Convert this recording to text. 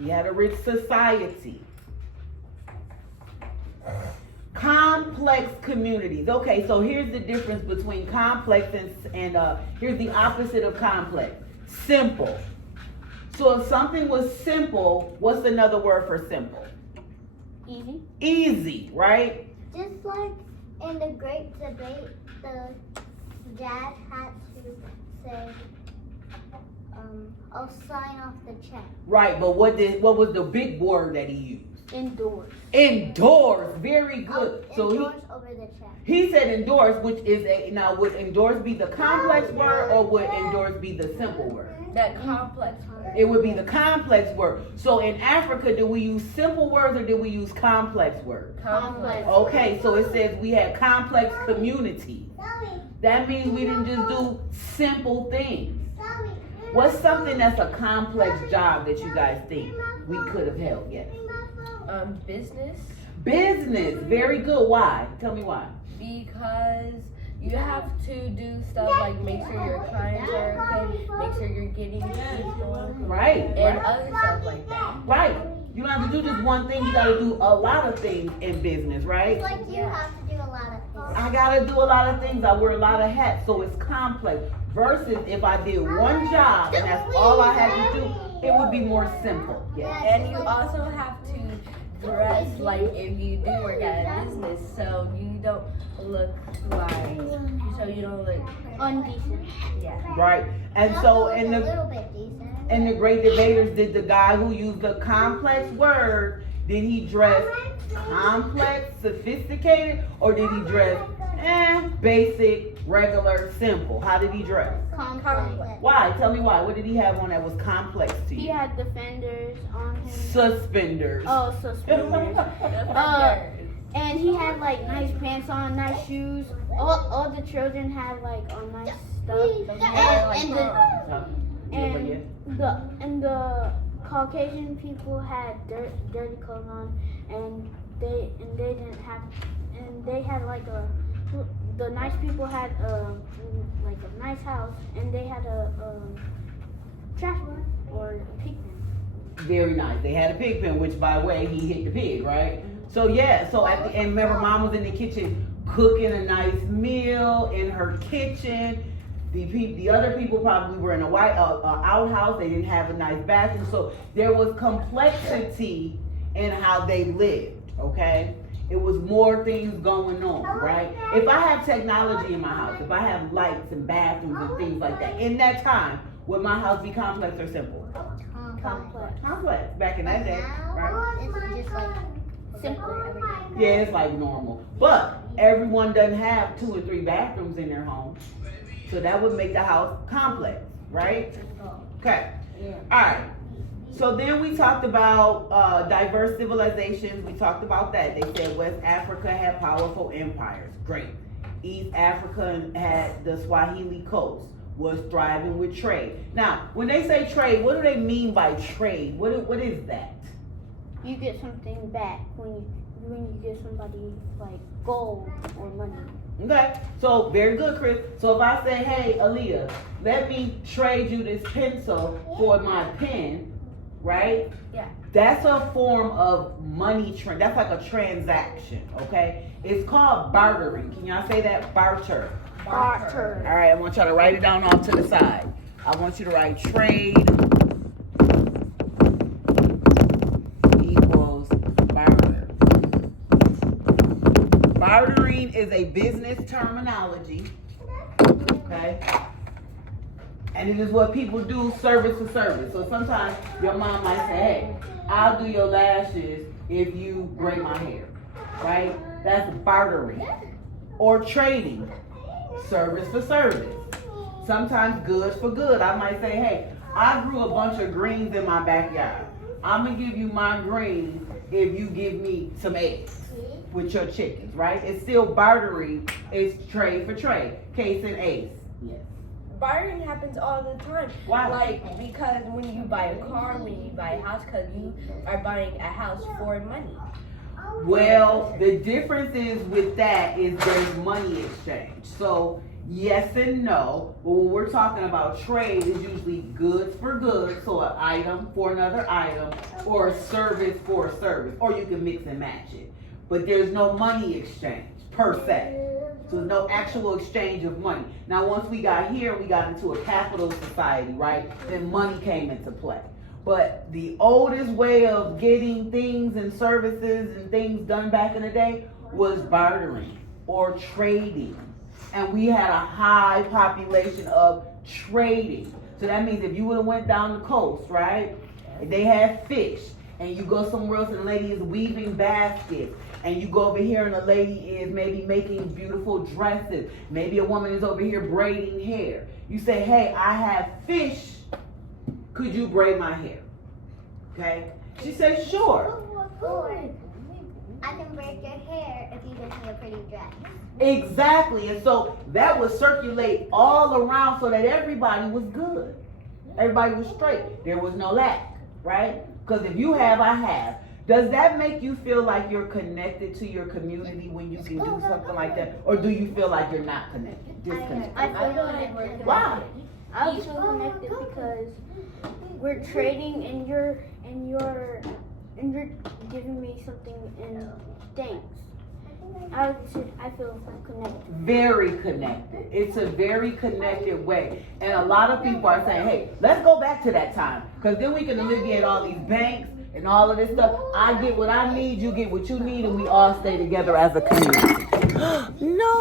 We had a rich society. Complex communities. Okay, so here's the difference between complex and here's the opposite of complex. Simple. So if something was simple, what's another word for simple? Easy. Easy, right? Just like in the great debate, the dad had to say, I'll sign off the check. Right, but what was the big word that he used? Endorse. Endorse. Very good. So endorse over the check. he said endorse, which is now would endorse be the complex word or would endorse be the simple word? That complex word. It would be the complex word. So in Africa, did we use simple words or did we use complex words? Complex. Okay, so it says we had complex communities. That means we didn't just do simple things. What's something that's a complex job that you guys think we could have held? Yes. Business. Business. Very good. Why? Tell me why. Because you have to do stuff like make sure your clients are okay, make sure you're getting people, Right. and other stuff like that. Right. You don't have to do just one thing. You got to do a lot of things in business, right? It's like you have to do a lot of things. I got to do a lot of things. I wear a lot of hats, so it's complex. Versus if I did one job and that's all I had to do, it would be more simple. Yes. And you also have to dress like if you do work at a business, so you don't look like, so you don't look Undecent. yeah. Right. And so in a the little bit decent. in the great debaters, did the guy who used the complex word, did he dress complex, sophisticated, or did he dress basic, regular, simple? How did he dress? Complex. Why? Tell me why. What did he have on that was complex to He you? had defenders on him. Suspenders. Oh, suspenders. And he had like nice pants on, nice shoes. All the children had like nice stuff. And the Caucasian people had dirty clothes on, and they had like the nice people had like a nice house, and they had a trash bin or a pig bin. Very nice. They had a pig pen, which by the way, he hit the pig, right? So yeah, so at the end, remember mom was in the kitchen cooking a nice meal in her kitchen. The other people probably were in a white outhouse. They didn't have a nice bathroom. So there was complexity in how they lived, okay? It was more things going on, right? If I have technology in my house, if I have lights and bathrooms and things like that, in that time, would my house be complex or simple? Complex. Complex, back in that day, right? It's just like simpler every day. Yeah, it's like normal. But everyone doesn't have 2 or 3 bathrooms in their home. So that would make the house complex, right? Okay. All right. So then we talked about diverse civilizations. We talked about that. They said West Africa had powerful empires. Great. East Africa had the Swahili coast, was thriving with trade. Now, when they say trade, what do they mean by trade? What is that? You get something back when you give somebody like gold or money. Okay, so very good, Chris. So if I say, hey, Aaliyah, let me trade you this pencil for my pen, right? Yeah. That's a form of money, that's like a transaction, okay? It's called bartering. Can y'all say that? Barter. Barter. All right, I want y'all to write it down off to the side. I want you to write trade equals barter. Bartering is a business terminology, okay? And it is what people do service for service. So sometimes your mom might say, hey, I'll do your lashes if you braid my hair, right? That's bartering. Or trading, service for service. Sometimes goods for good. I might say, hey, I grew a bunch of greens in my backyard. I'm gonna give you my greens if you give me some eggs with your chickens, right? It's still bartering. It's trade for trade. Case in Ace. Yes. Bartering happens all the time. Why? Like, because when you buy a car, when you buy a house, because you are buying a house for money. Well, the difference is with that is there's money exchange. So Yes and no. But when we're talking about trade, it's usually goods for goods, so an item for another item, or a service for a service, or you can mix and match it. But there's no money exchange per se. So there's no actual exchange of money. Now once we got here, we got into a capital society, right? Then money came into play. But the oldest way of getting things and services and things done back in the day was bartering or trading. And we had a high population of trading. So that means if you would have went down the coast, right? They had fish. And you go somewhere else and the lady is weaving baskets. And you go over here and the lady is maybe making beautiful dresses. Maybe a woman is over here braiding hair. You say, hey, I have fish. Could you braid my hair? Okay? She says, sure. Or I can braid your hair if you give me a pretty dress. Exactly. And so that would circulate all around so that everybody was good. Everybody was straight. There was no lack, right? Because if you have, I have. Does that make you feel like you're connected to your community when you can do something like that? Or do you feel like you're not connected? Disconnected? I feel connected. Why? I feel connected because we're trading and you're giving me something in thanks. I feel connected. Very connected. It's a very connected way. And a lot of people are saying, hey, let's go back to that time. Because then we can alleviate all these banks and all of this stuff. I get what I need, you get what you need, and we all stay together as a community. No.